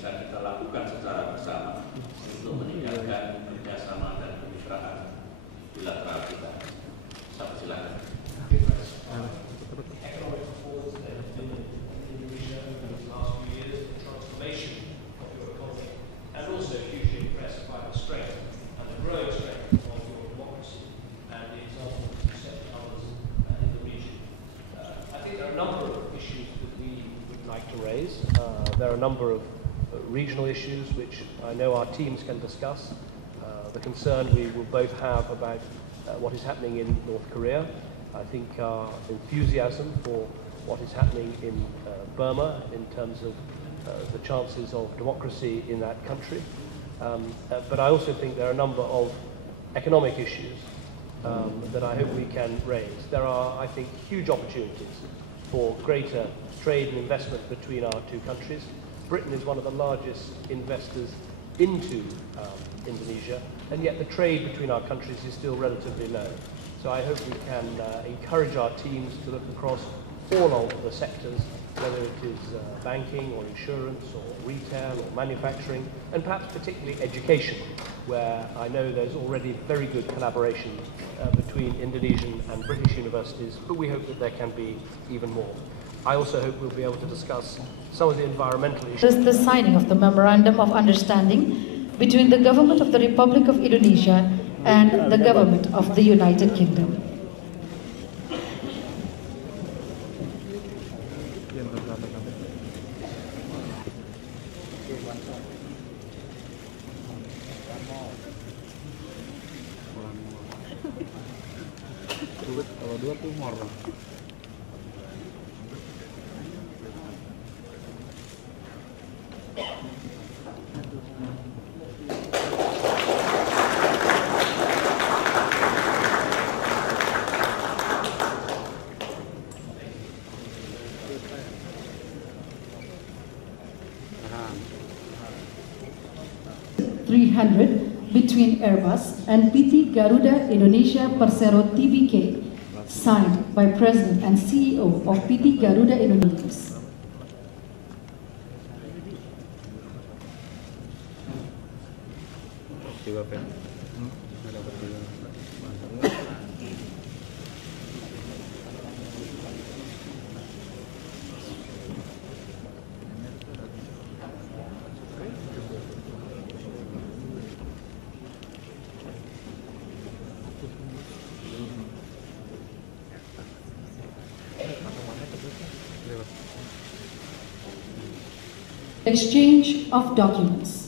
bisa kita lakukan secara bersama untuk meningkatkan kerjasama dan kemitraan bilateral kita. Saya persilakan. Economic reforms that have been in Indonesia over the last few years, the transformation of your economy, and also hugely impressed by the strength and the growing strength of your democracy and the examples you set to others in the region. I think there are a number of issues that we would like to raise. There are a number of regional issues which I know our teams can discuss. The concern we will both have about what is happening in North Korea. I think our enthusiasm for what is happening in Burma in terms of the chances of democracy in that country. But I also think there are a number of economic issues that I hope we can raise. There are, I think, huge opportunities for greater trade and investment between our two countries. Britain is one of the largest investors into Indonesia, and yet the trade between our countries is still relatively low. So I hope we can encourage our teams to look across all of the sectors, whether it is banking or insurance or retail or manufacturing, and perhaps particularly education, where I know there's already very good collaboration between Indonesian and British universities, but we hope that there can be even more. I also hope we'll be able to discuss some of the environmental issues. The signing of the Memorandum of Understanding between the Government of the Republic of Indonesia and the Government of the United Kingdom. Between Airbus and PT Garuda Indonesia Persero Tbk, signed by President and CEO of PT Garuda Indonesia. Exchange of documents.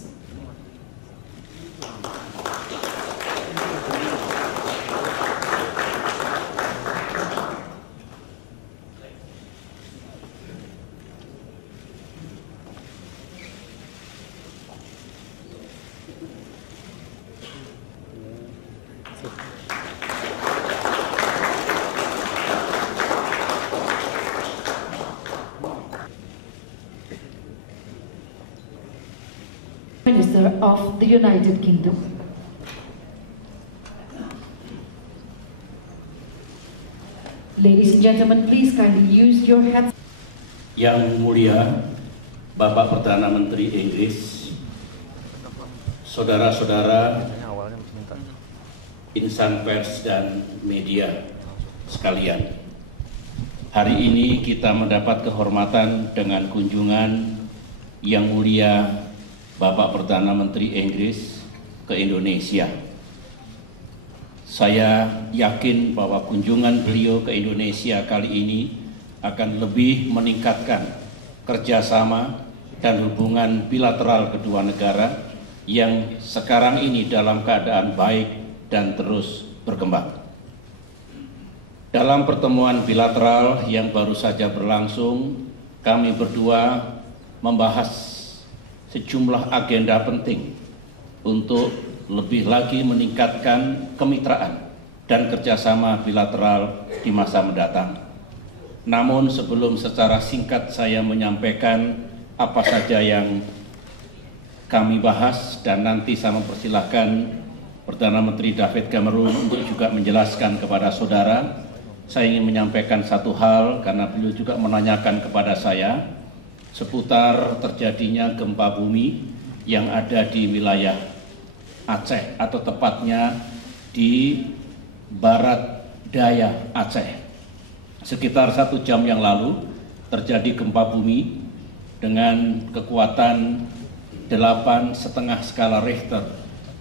Minister of the United Kingdom. Ladies and gentlemen, please kindly use your headsets. Yang mulia Bapak Perdana Menteri Inggris, saudara-saudara insan pers dan media sekalian. Hari ini kita mendapat kehormatan dengan kunjungan Yang Mulia Bapak Perdana Menteri Inggris ke Indonesia. Saya yakin bahwa kunjungan beliau ke Indonesia kali ini akan lebih meningkatkan kerjasama dan hubungan bilateral kedua negara yang sekarang ini dalam keadaan baik dan terus berkembang. Dalam pertemuan bilateral yang baru saja berlangsung, kami berdua membahas sejumlah agenda penting untuk lebih lagi meningkatkan kemitraan dan kerjasama bilateral di masa mendatang. Namun sebelum secara singkat saya menyampaikan apa saja yang kami bahas dan nanti saya mempersilahkan Perdana Menteri David Cameron untuk juga menjelaskan kepada saudara, saya ingin menyampaikan satu hal karena beliau juga menanyakan kepada saya seputar terjadinya gempa bumi yang ada di wilayah Aceh, atau tepatnya di barat daya Aceh. Sekitar 1 jam yang lalu terjadi gempa bumi dengan kekuatan 8,5 skala Richter.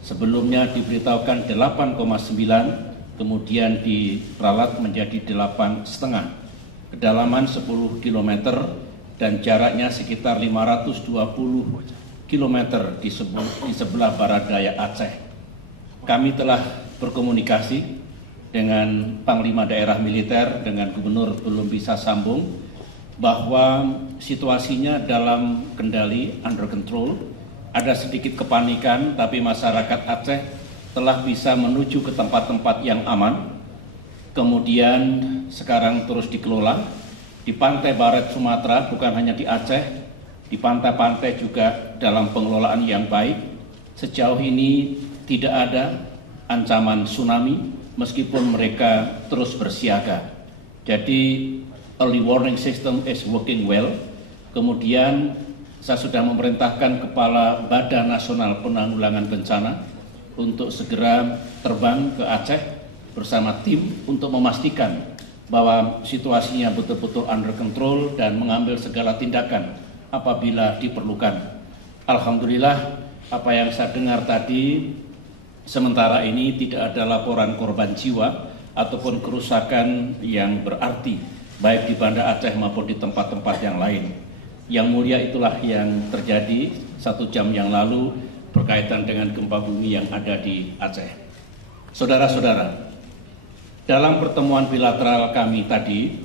Sebelumnya diberitahukan 8,9, kemudian diralat menjadi 8,5. Kedalaman 10 km dan jaraknya sekitar 520 km di sebelah barat daya Aceh. Kami telah berkomunikasi dengan Panglima Daerah Militer, dengan Gubernur belum bisa sambung, bahwa situasinya dalam kendali, under control. Ada sedikit kepanikan, tapi masyarakat Aceh telah bisa menuju ke tempat-tempat yang aman. Kemudian sekarang terus dikelola di pantai barat Sumatera, bukan hanya di Aceh, di pantai-pantai juga dalam pengelolaan yang baik. Sejauh ini tidak ada ancaman tsunami, meskipun mereka terus bersiaga. Jadi early warning system is working well. Kemudian saya sudah memerintahkan Kepala Badan Nasional Penanggulangan Bencana untuk segera terbang ke Aceh bersama tim untuk memastikan bahwa situasinya betul-betul under control dan mengambil segala tindakan apabila diperlukan. Alhamdulillah, apa yang saya dengar tadi, sementara ini tidak ada laporan korban jiwa ataupun kerusakan yang berarti, baik di Banda Aceh maupun di tempat-tempat yang lain. Yang mulia, itulah yang terjadi 1 jam yang lalu berkaitan dengan gempa bumi yang ada di Aceh. Saudara-saudara, dalam pertemuan bilateral kami tadi,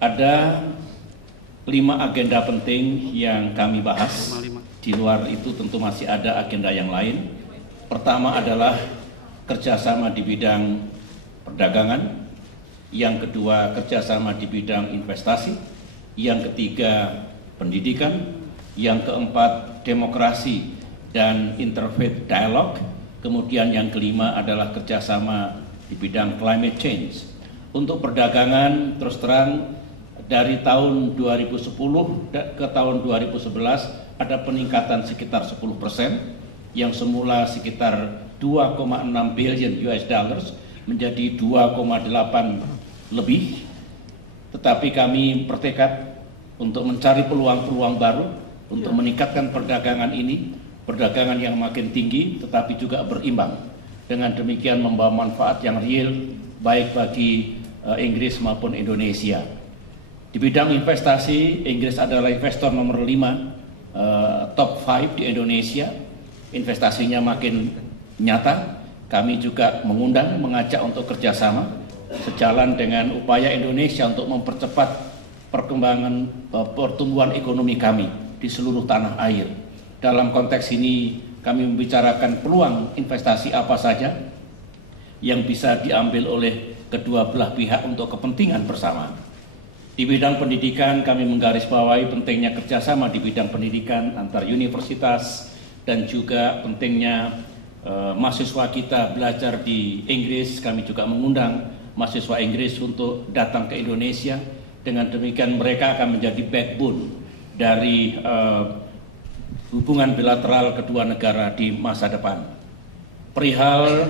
ada 5 agenda penting yang kami bahas. Di luar itu tentu masih ada agenda yang lain. Pertama adalah kerjasama di bidang perdagangan. Yang kedua, kerjasama di bidang investasi. Yang ketiga, pendidikan. Yang keempat, demokrasi dan interfaith dialogue. Kemudian yang kelima adalah kerjasama di bidang climate change. Untuk perdagangan, terus terang, dari tahun 2010 ke tahun 2011 ada peningkatan sekitar 10%, yang semula sekitar 2,6 billion US dollars menjadi 2,8 lebih. Tetapi kami bertekad untuk mencari peluang-peluang baru untuk meningkatkan perdagangan ini, perdagangan yang makin tinggi tetapi juga berimbang. Dengan demikian membawa manfaat yang real baik bagi Inggris maupun Indonesia. Di bidang investasi, Inggris adalah investor nomor 5 top 5 di Indonesia. Investasinya makin nyata. Kami juga mengajak untuk kerjasama sejalan dengan upaya Indonesia untuk mempercepat perkembangan pertumbuhan ekonomi kami di seluruh tanah air. Dalam konteks ini kami membicarakan peluang investasi apa saja yang bisa diambil oleh kedua belah pihak untuk kepentingan bersama. Di bidang pendidikan, kami menggarisbawahi pentingnya kerjasama di bidang pendidikan antar universitas dan juga pentingnya mahasiswa kita belajar di Inggris. Kami juga mengundang mahasiswa Inggris untuk datang ke Indonesia. Dengan demikian mereka akan menjadi backbone dari hubungan bilateral kedua negara di masa depan. Perihal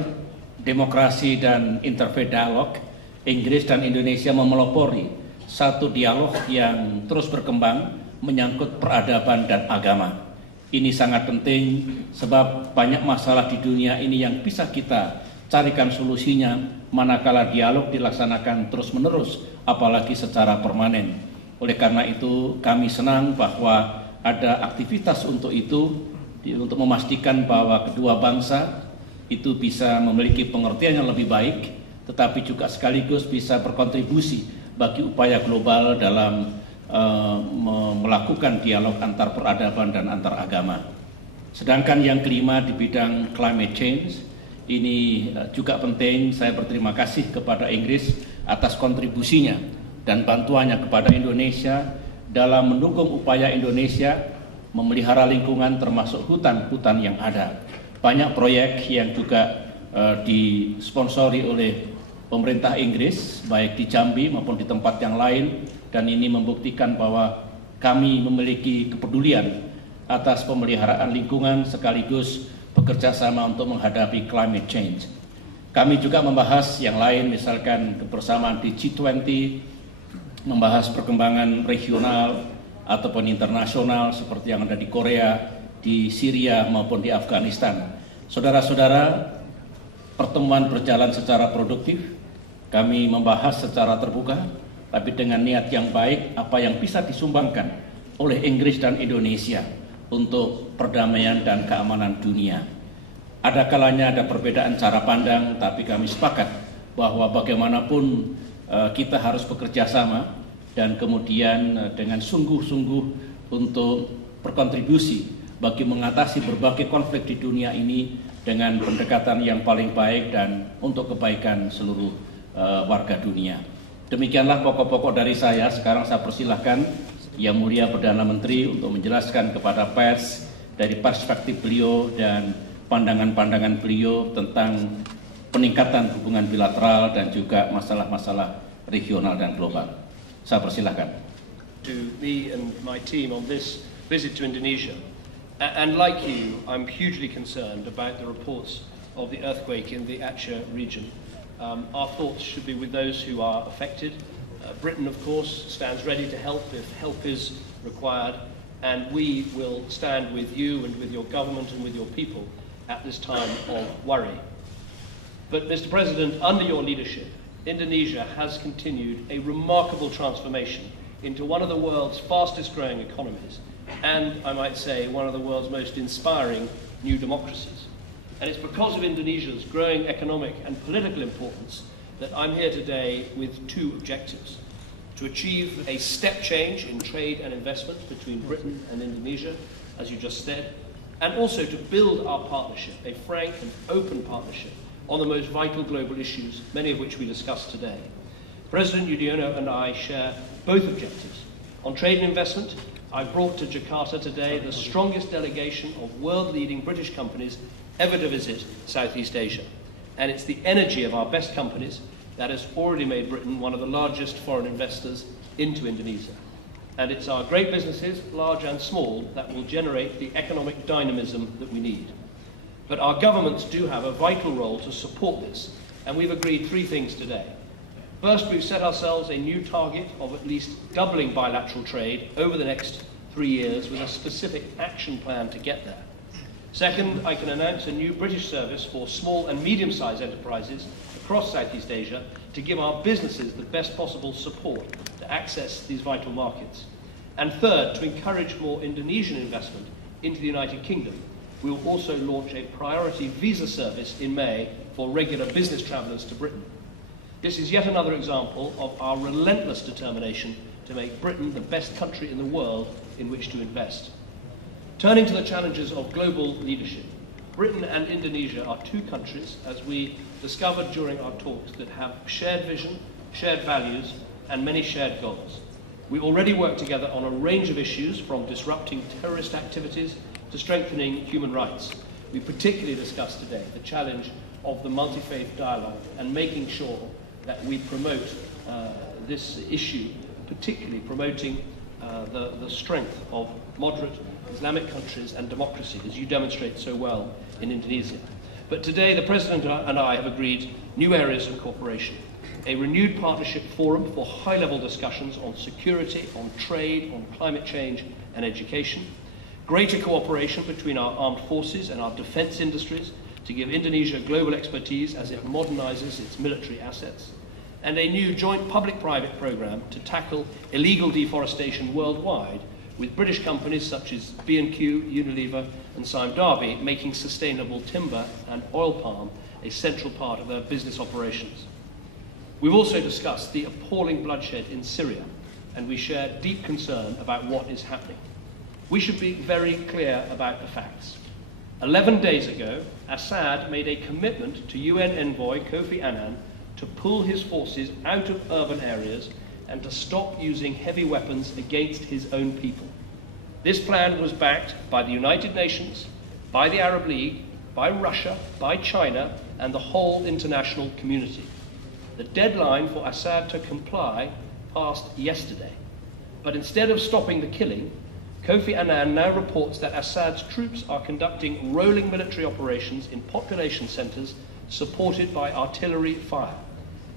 demokrasi dan interfaith dialogue, Inggris dan Indonesia memelopori satu dialog yang terus berkembang menyangkut peradaban dan agama. Ini sangat penting sebab banyak masalah di dunia ini yang bisa kita carikan solusinya manakala dialog dilaksanakan terus-menerus, apalagi secara permanen. Oleh karena itu kami senang bahwa ada aktivitas untuk itu, untuk memastikan bahwa kedua bangsa itu bisa memiliki pengertian yang lebih baik, tetapi juga sekaligus bisa berkontribusi bagi upaya global dalam melakukan dialog antar peradaban dan antar agama. Sedangkan yang kelima di bidang climate change, ini juga penting. Saya berterima kasih kepada Inggris atas kontribusinya dan bantuannya kepada Indonesia dalam mendukung upaya Indonesia memelihara lingkungan termasuk hutan-hutan yang ada. Banyak proyek yang juga disponsori oleh pemerintah Inggris, baik di Jambi maupun di tempat yang lain, dan ini membuktikan bahwa kami memiliki kepedulian atas pemeliharaan lingkungan sekaligus bekerja sama untuk menghadapi climate change. Kami juga membahas yang lain, misalkan kebersamaan di G20, membahas perkembangan regional ataupun internasional seperti yang ada di Korea, di Syria maupun di Afghanistan. Saudara-saudara, pertemuan berjalan secara produktif. Kami membahas secara terbuka, tapi dengan niat yang baik apa yang bisa disumbangkan oleh Inggris dan Indonesia untuk perdamaian dan keamanan dunia. Ada kalanya ada perbedaan cara pandang, tapi kami sepakat bahwa bagaimanapun kita harus bekerja sama dan kemudian dengan sungguh-sungguh untuk berkontribusi bagi mengatasi berbagai konflik di dunia ini dengan pendekatan yang paling baik dan untuk kebaikan seluruh warga dunia. Demikianlah pokok-pokok dari saya. Sekarang saya persilahkan Yang Mulia Perdana Menteri untuk menjelaskan kepada pers dari perspektif beliau dan pandangan-pandangan beliau tentang peningkatan hubungan bilateral dan juga masalah-masalah regional dan global. Saya persilahkan. To me and my team on this visit to Indonesia. And like you, I'm hugely concerned about the reports of the earthquake in the Aceh region. Our thoughts should be with those who are affected. Britain, of course, stands ready to help if help is required, and we will stand with you and with your government and with your people at this time of worry. But, Mr. President, under your leadership, Indonesia has continued a remarkable transformation into one of the world's fastest growing economies, and, I might say, one of the world's most inspiring new democracies. And it's because of Indonesia's growing economic and political importance that I'm here today with two objectives: to achieve a step change in trade and investment between Britain and Indonesia, as you just said, and also to build our partnership, a frank and open partnership on the most vital global issues, many of which we discussed today. President Yudhoyono and I share both objectives. On trade and investment, I brought to Jakarta today the strongest delegation of world-leading British companies ever to visit Southeast Asia. And it's the energy of our best companies that has already made Britain one of the largest foreign investors into Indonesia. And it's our great businesses, large and small, that will generate the economic dynamism that we need. But our governments do have a vital role to support this, and we've agreed three things today. First, we've set ourselves a new target of at least doubling bilateral trade over the next 3 years with a specific action plan to get there. Second, I can announce a new British service for small and medium-sized enterprises across Southeast Asia to give our businesses the best possible support to access these vital markets. And third, to encourage more Indonesian investment into the United Kingdom, we will also launch a priority visa service in May for regular business travellers to Britain. This is yet another example of our relentless determination to make Britain the best country in the world in which to invest. Turning to the challenges of global leadership, Britain and Indonesia are two countries, as we discovered during our talks, that have shared vision, shared values, and many shared goals. We already work together on a range of issues, from disrupting terrorist activities to strengthening human rights. We particularly discussed today the challenge of the multi-faith dialogue and making sure that we promote this issue, particularly promoting the strength of moderate Islamic countries and democracy, as you demonstrate so well in Indonesia. But today the President and I have agreed new areas of cooperation: a renewed partnership forum for high-level discussions on security, on trade, on climate change and education, greater cooperation between our armed forces and our defence industries to give Indonesia global expertise as it modernizes its military assets, and a new joint public-private program to tackle illegal deforestation worldwide, with British companies such as B&Q, Unilever and Sime Darby making sustainable timber and oil palm a central part of their business operations. We've also discussed the appalling bloodshed in Syria, and we share deep concern about what is happening. We should be very clear about the facts. 11 days ago, Assad made a commitment to UN envoy Kofi Annan to pull his forces out of urban areas and to stop using heavy weapons against his own people. This plan was backed by the United Nations, by the Arab League, by Russia, by China, and the whole international community. The deadline for Assad to comply passed yesterday. But instead of stopping the killing, Kofi Annan now reports that Assad's troops are conducting rolling military operations in population centres supported by artillery fire,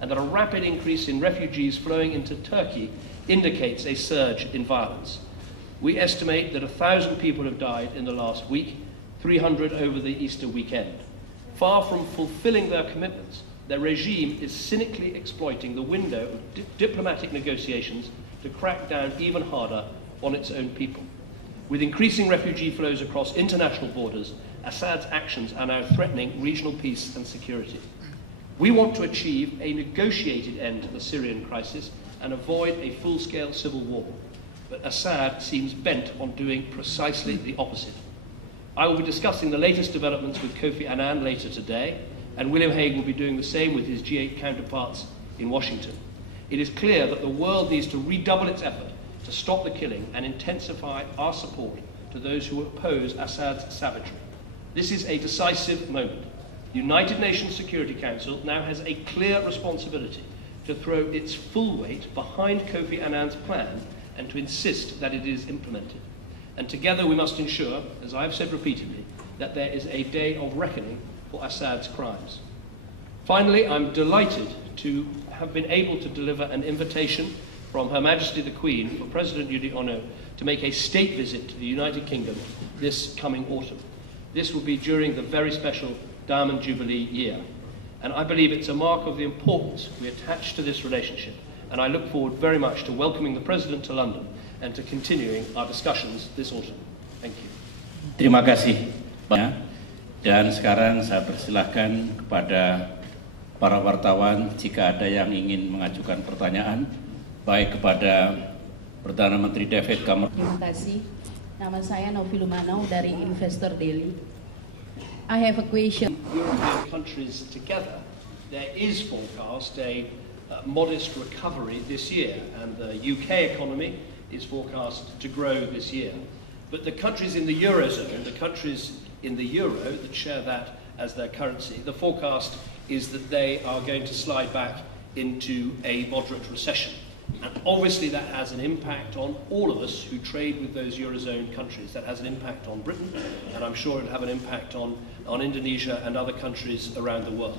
and that a rapid increase in refugees flowing into Turkey indicates a surge in violence. We estimate that 1,000 people have died in the last week, 300 over the Easter weekend. Far from fulfilling their commitments, their regime is cynically exploiting the window of diplomatic negotiations to crack down even harder on its own people. With increasing refugee flows across international borders, Assad's actions are now threatening regional peace and security. We want to achieve a negotiated end to the Syrian crisis and avoid a full-scale civil war. But Assad seems bent on doing precisely the opposite. I will be discussing the latest developments with Kofi Annan later today, and William Hague will be doing the same with his G8 counterparts in Washington. It is clear that the world needs to redouble its effort to stop the killing and intensify our support to those who oppose Assad's savagery. This is a decisive moment. The United Nations Security Council now has a clear responsibility to throw its full weight behind Kofi Annan's plan and to insist that it is implemented. And together we must ensure, as I have said repeatedly, that there is a day of reckoning for Assad's crimes. Finally, I'm delighted to have been able to deliver an invitation from Her Majesty the Queen for President Yudhoyono to make a state visit to the United Kingdom this coming autumn. This will be during the very special Diamond Jubilee year. And I believe it's a mark of the importance we attach to this relationship. And I look forward very much to welcoming the President to London and to continuing our discussions this autumn. Thank you. Terima kasih. Dan sekarang saya persilahkan kepada para wartawan jika ada yang ingin mengajukan pertanyaan, baik kepada Perdana Menteri David Cameron. Terima kasih. Nama saya Novi Lumanau dari Investor Daily. I have a question. European countries together, there is forecast a modest recovery this year, and the UK economy is forecast to grow this year. But the countries in the Eurozone, the countries in the Euro that share that as their currency, the forecast is that they are going to slide back into a moderate recession. And obviously that has an impact on all of us who trade with those Eurozone countries. That has an impact on Britain, and I'm sure it'll have an impact on Indonesia and other countries around the world.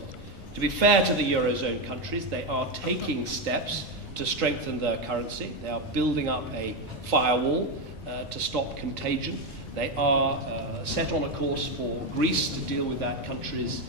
To be fair to the Eurozone countries, they are taking steps to strengthen their currency. They are building up a firewall to stop contagion. They are set on a course for Greece to deal with that country's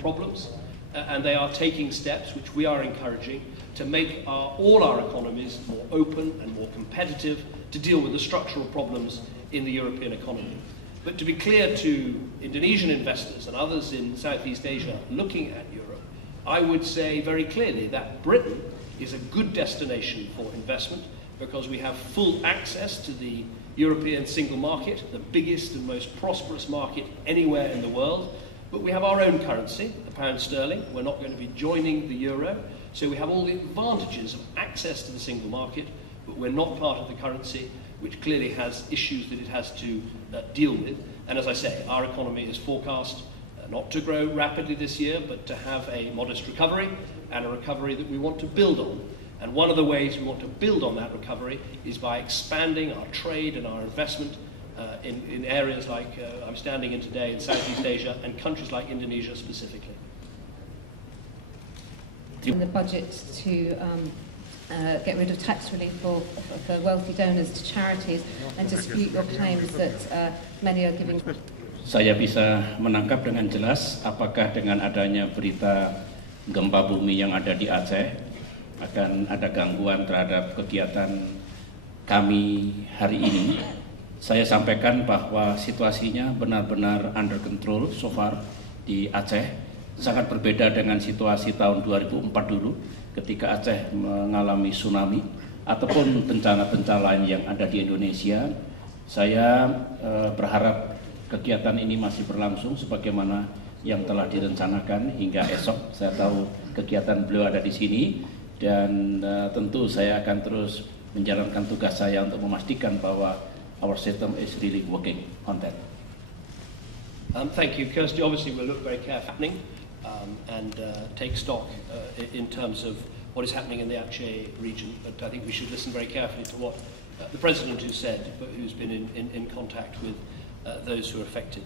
problems. And they are taking steps, which we are encouraging, to make all our economies more open and more competitive to deal with the structural problems in the European economy. But to be clear to Indonesian investors and others in Southeast Asia looking at Europe, I would say very clearly that Britain is a good destination for investment because we have full access to the European single market, the biggest and most prosperous market anywhere in the world. But we have our own currency, the pound sterling. We're not going to be joining the euro. So we have all the advantages of access to the single market, but we're not part of the currency, which clearly has issues that it has to deal with. And as I say, our economy is forecast not to grow rapidly this year, but to have a modest recovery, and a recovery that we want to build on. And one of the ways we want to build on that recovery is by expanding our trade and our investment in areas like I'm standing in today in Southeast Asia and countries like Indonesia specifically. In the budget to get rid of tax relief for wealthy donors to charities and dispute your claims that many are giving. Saya bisa menangkap dengan jelas apakah dengan adanya berita gempa bumi yang ada di Aceh akan ada gangguan terhadap kegiatan kami hari ini. Saya sampaikan bahwa situasinya benar-benar under control so far di Aceh. Sangat berbeda dengan situasi tahun 2004 dulu ketika Aceh mengalami tsunami ataupun bencana-bencana lain yang ada di Indonesia. Saya berharap kegiatan ini masih berlangsung sebagaimana yang telah direncanakan hingga esok. Saya tahu kegiatan beliau ada di sini dan tentu saya akan terus menjalankan tugas saya untuk memastikan bahwa our system is really working on that. Thank you, Kirsty. Obviously, we'll look very carefully and take stock in terms of what is happening in the Aceh region. But I think we should listen very carefully to what the President who's been in contact with those who are affected.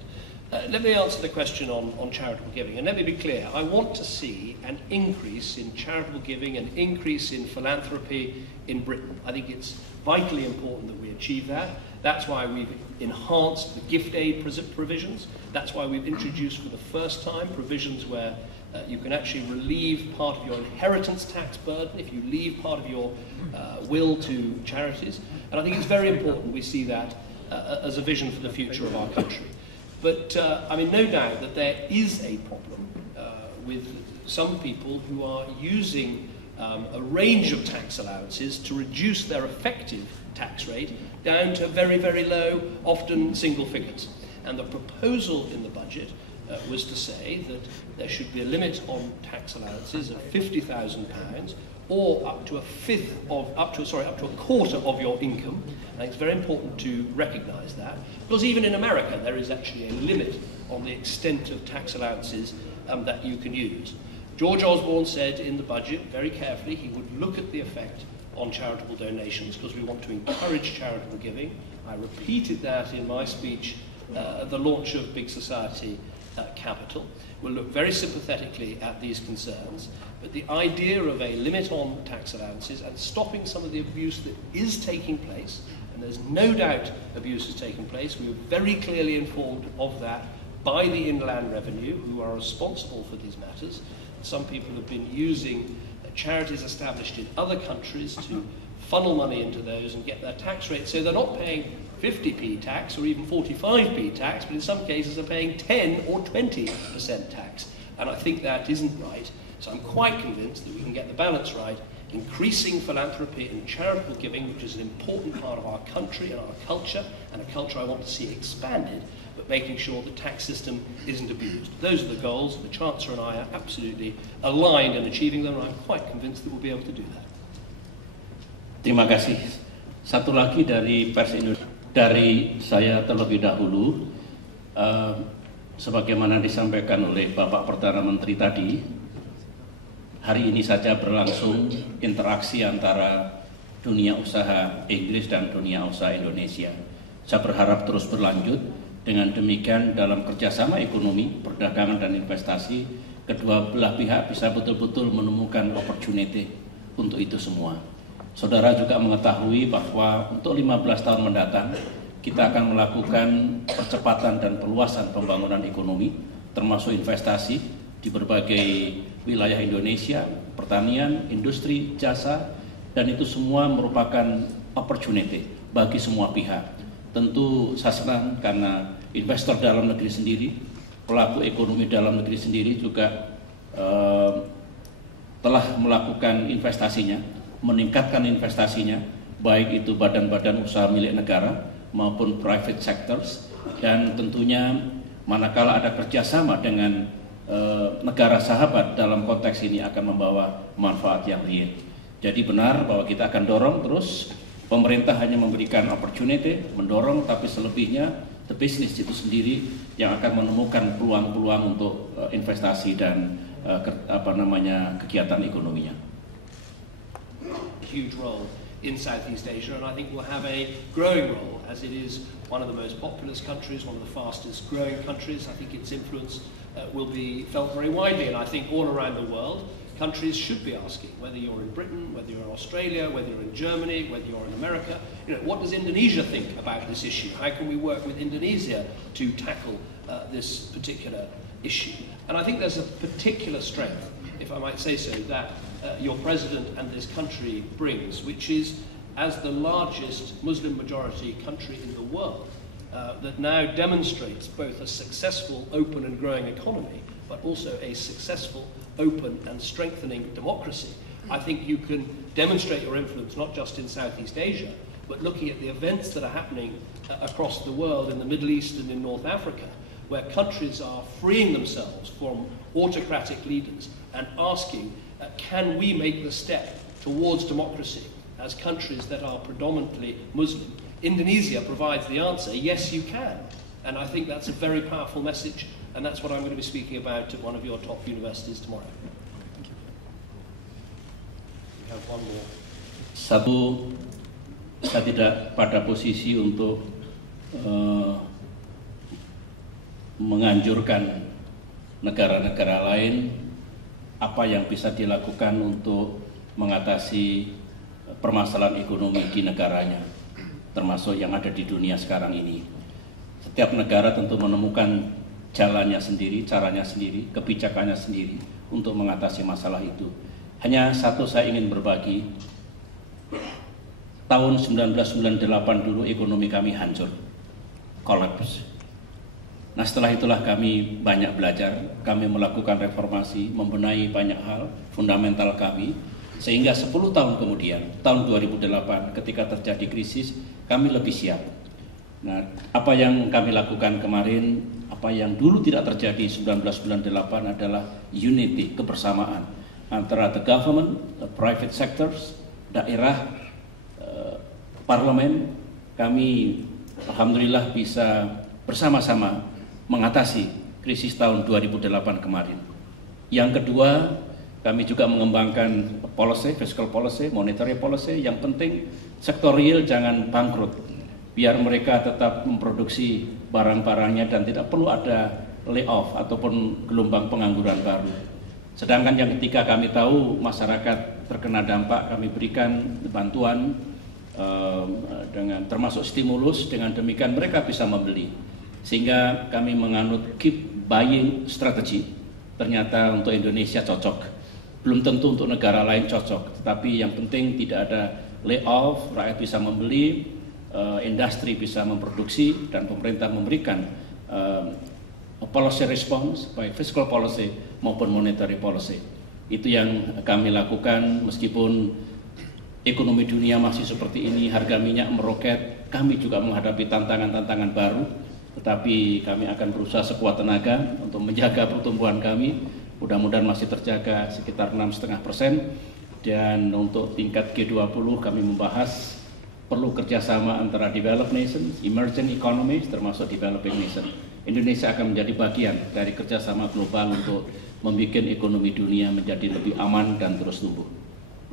Let me answer the question on charitable giving, and let me be clear. I want to see an increase in charitable giving, an increase in philanthropy in Britain. I think it's vitally important that we achieve that. That's why we've enhanced the gift aid provisions. That's why we've introduced for the first time provisions where you can actually relieve part of your inheritance tax burden if you leave part of your will to charities. And I think it's very important we see that as a vision for the future of our country. But I mean, no doubt that there is a problem with some people who are using a range of tax allowances to reduce their effective tax rate down to very, very low, often single figures. And the proposal in the budget was to say that there should be a limit on tax allowances of £50,000 or up to a quarter of your income. And it's very important to recognise that, because even in America there is actually a limit on the extent of tax allowances that you can use. George Osborne said in the budget, very carefully, he would look at the effect on charitable donations, because we want to encourage charitable giving. I repeated that in my speech at the launch of Big Society Capital. We'll look very sympathetically at these concerns, but the idea of a limit on tax allowances and stopping some of the abuse that is taking place, and there's no doubt abuse is taking place, we were very clearly informed of that by the Inland Revenue, who are responsible for these matters. Some people have been using charities established in other countries to funnel money into those and get their tax rate, so they're not paying 50p tax or even 45p tax, but in some cases are paying 10 or 20% tax. And I think that isn't right. So I'm quite convinced that we can get the balance right, increasing philanthropy and charitable giving, which is an important part of our country and our culture, and a culture I want to see expanded, but making sure the tax system isn't abused. Those are the goals. The Chancellor and I are absolutely aligned in achieving them, and I'm quite convinced that we'll be able to do that. Terima kasih. Satu lagi dari pers Indonesia. Dari saya terlebih dahulu, sebagaimana disampaikan oleh Bapak Perdana Menteri tadi, hari ini saja berlangsung interaksi antara dunia usaha Inggris dan dunia usaha Indonesia. Saya berharap terus berlanjut. Dengan demikian dalam kerjasama ekonomi, perdagangan dan investasi, kedua belah pihak bisa betul-betul menemukan opportunity untuk itu semua. Saudara juga mengetahui bahwa untuk 15 tahun mendatang kita akan melakukan percepatan dan perluasan pembangunan ekonomi, termasuk investasi di berbagai wilayah Indonesia, pertanian, industri, jasa, dan itu semua merupakan opportunity bagi semua pihak. Tentu saya senang karena investor dalam negeri sendiri, pelaku ekonomi dalam negeri sendiri juga telah melakukan investasinya, meningkatkan investasinya, baik itu badan-badan usaha milik negara maupun private sectors, dan tentunya manakala ada kerjasama dengan negara sahabat dalam konteks ini akan membawa manfaat yang real. Jadi benar bahwa kita akan dorong terus, pemerintah hanya memberikan opportunity, mendorong, tapi selebihnya the business itu sendiri yang akan menemukan peluang-peluang untuk investasi dan kegiatan ekonominya. Huge role in Southeast Asia, and I think will have a growing role, as it is one of the most populous countries, one of the fastest growing countries. I think its influence will be felt very widely, and I think all around the world countries should be asking, whether you're in Britain, whether you're in Australia, whether you're in Germany, whether you're in America, what does Indonesia think about this issue? How can we work with Indonesia to tackle this particular issue? And I think there's a particular strength, if I might say so, that your president and this country brings, which is, as the largest Muslim majority country in the world, that now demonstrates both a successful, open and growing economy, but also a successful, open and strengthening democracy. I think you can demonstrate your influence not just in Southeast Asia, but looking at the events that are happening across the world, in the Middle East and in North Africa, where countries are freeing themselves from autocratic leaders and asking, can we make the step towards democracy as countries that are predominantly Muslim? Indonesia provides the answer, yes you can. And I think that's a very powerful message, and that's what I'm going to be speaking about at one of your top universities tomorrow. Satu saya tidak pada posisi untuk menganjurkan negara-negara lain apa yang bisa dilakukan untuk mengatasi permasalahan ekonomi di negaranya, termasuk yang ada di dunia sekarang ini. Setiap negara tentu menemukan jalannya sendiri, caranya sendiri, kebijakannya sendiri untuk mengatasi masalah itu. Hanya satu saya ingin berbagi. Tahun 1998 dulu ekonomi kami hancur, kolaps. Nah, setelah itulah kami banyak belajar, kami melakukan reformasi, membenahi banyak hal fundamental kami, sehingga 10 tahun kemudian, tahun 2008 ketika terjadi krisis, kami lebih siap. Nah, apa yang kami lakukan kemarin, apa yang dulu tidak terjadi 1998 adalah unity, kebersamaan antara the government, the private sectors, daerah, parlemen. Kami alhamdulillah bisa bersama-sama mengatasi krisis tahun 2008 kemarin. Yang kedua, kami juga mengembangkan policy, fiscal policy, monetary policy. Yang penting sektor real jangan bangkrut, biar mereka tetap memproduksi barang-barangnya dan tidak perlu ada layoff ataupun gelombang pengangguran baru. Sedangkan yang ketiga, kami tahu masyarakat terkena dampak, kami berikan bantuan dengan termasuk stimulus, dengan demikian mereka bisa membeli. Sehingga kami menganut keep buying strategy. Ternyata untuk Indonesia cocok. Belum tentu untuk negara lain cocok, tetapi yang penting tidak ada layoff, rakyat bisa membeli, industri bisa memproduksi, dan pemerintah memberikan policy response, baik fiscal policy maupun monetary policy. Itu yang kami lakukan meskipun ekonomi dunia masih seperti ini, harga minyak meroket, kami juga menghadapi tantangan-tantangan baru, tetapi kami akan berusaha sekuat tenaga untuk menjaga pertumbuhan kami. Mudah-mudahan masih terjaga sekitar 6,5%. Dan untuk tingkat G20 kami membahas perlu kerjasama antara developed nations, emerging economies, termasuk developing nation. Indonesia akan menjadi bagian dari kerjasama global untuk membuat ekonomi dunia menjadi lebih aman dan terus tumbuh.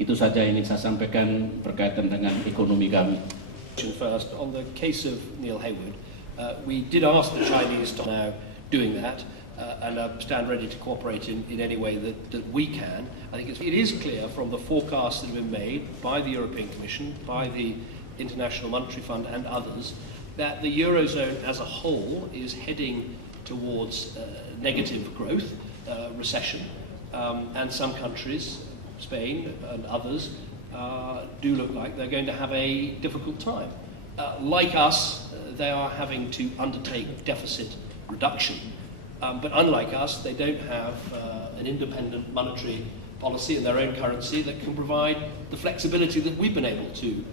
Itu saja yang ingin saya sampaikan berkaitan dengan ekonomi kami. First, on the case of Neil Haywood, we did ask the Chinese to now doing that. And stand ready to cooperate in any way that we can. I think it is clear from the forecasts that have been made by the European Commission, by the International Monetary Fund and others, that the Eurozone as a whole is heading towards negative growth, recession, and some countries, Spain and others, do look like they're going to have a difficult time. Like us, they are having to undertake deficit reduction. But unlike us, they don't have an independent monetary policy in their own currency that can provide the flexibility that we've been able to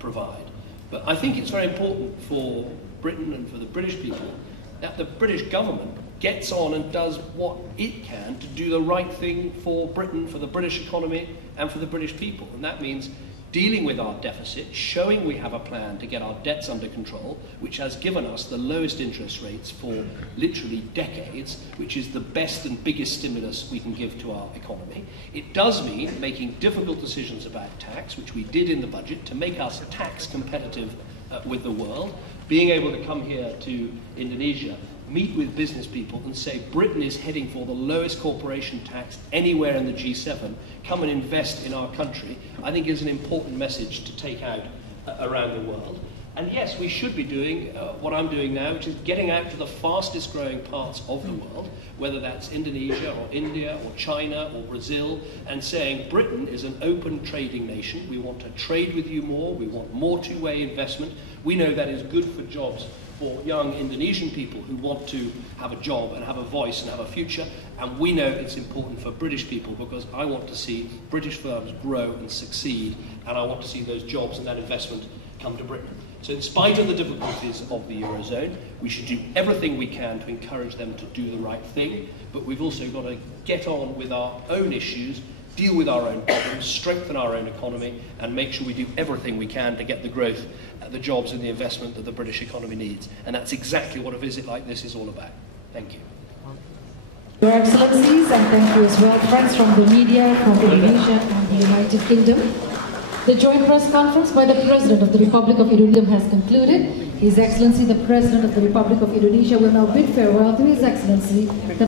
provide. But I think it's very important for Britain and for the British people that the British government gets on and does what it can to do the right thing for Britain, for the British economy, and for the British people. And that means dealing with our deficit, showing we have a plan to get our debts under control, which has given us the lowest interest rates for literally decades, which is the best and biggest stimulus we can give to our economy. It does mean making difficult decisions about tax, which we did in the budget, to make us tax competitive with the world, being able to come here to Indonesia, meet with business people and say Britain is heading for the lowest corporation tax anywhere in the G7, come and invest in our country, I think is an important message to take out around the world. And yes, we should be doing what I'm doing now, which is getting out to the fastest growing parts of the world, whether that's Indonesia or India or China or Brazil, and saying Britain is an open trading nation. We want to trade with you more. We want more two-way investment. We know that is good for jobs for young Indonesian people who want to have a job and have a voice and have a future, and we know it's important for British people because I want to see British firms grow and succeed, and I want to see those jobs and that investment come to Britain. So in spite of the difficulties of the Eurozone, we should do everything we can to encourage them to do the right thing, but we've also got to get on with our own issues, deal with our own problems, strengthen our own economy, and make sure we do everything we can to get the growth, the jobs and the investment that the British economy needs. And that's exactly what a visit like this is all about. Thank you. Your Excellencies, and thank you as well, friends from the media, from Indonesia and the United Kingdom. The joint press conference by the President of the Republic of Indonesia has concluded. His Excellency, the President of the Republic of Indonesia, will now bid farewell to His Excellency,